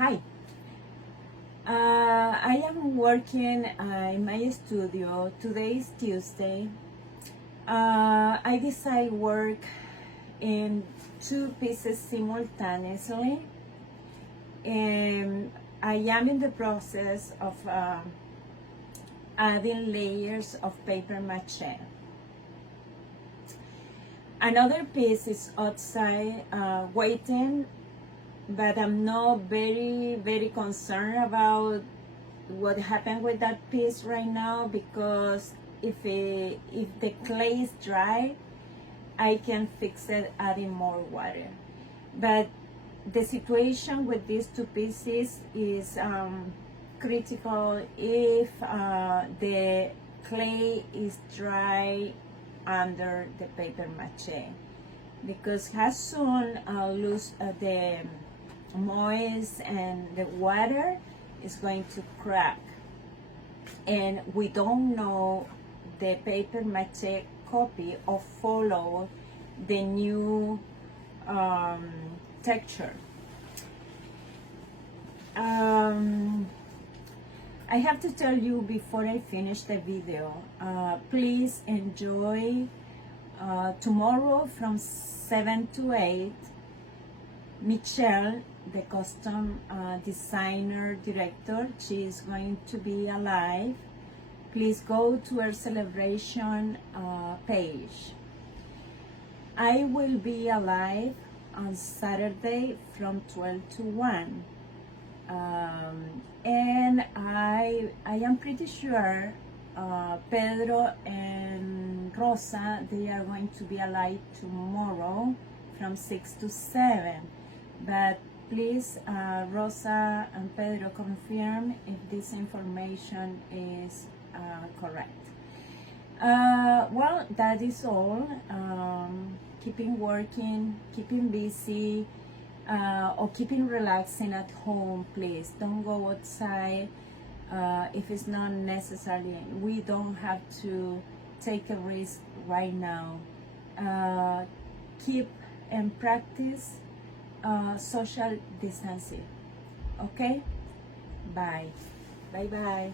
Hi. I am working in my studio. Today is Tuesday. I decide work in two pieces simultaneously, and I am in the process of adding layers of paper mache. Another piece is outside waiting, but I'm not very concerned about what happened with that piece right now, because if the clay is dry, I can fix it adding more water. But the situation with these two pieces is critical if the clay is dry under the paper mache, because as soon lose the moist and the water is going to crack, and we don't know the paper mache copy or follow the new texture. I have to tell you before I finish the video, please enjoy tomorrow from 7 to 8. Michelle, the custom designer director, she is going to be alive. Please go to her celebration page. I will be alive on Saturday from 12 to 1. And I am pretty sure Pedro and Rosa, they are going to be alive tomorrow from 6 to 7. But please, Rosa and Pedro, confirm if this information is correct. Well, that is all. Keeping working, keeping busy, or keeping relaxing at home. Please don't go outside if it's not necessary. We don't have to take a risk right now. Keep and practice social distancing. Okay? Bye. Bye bye.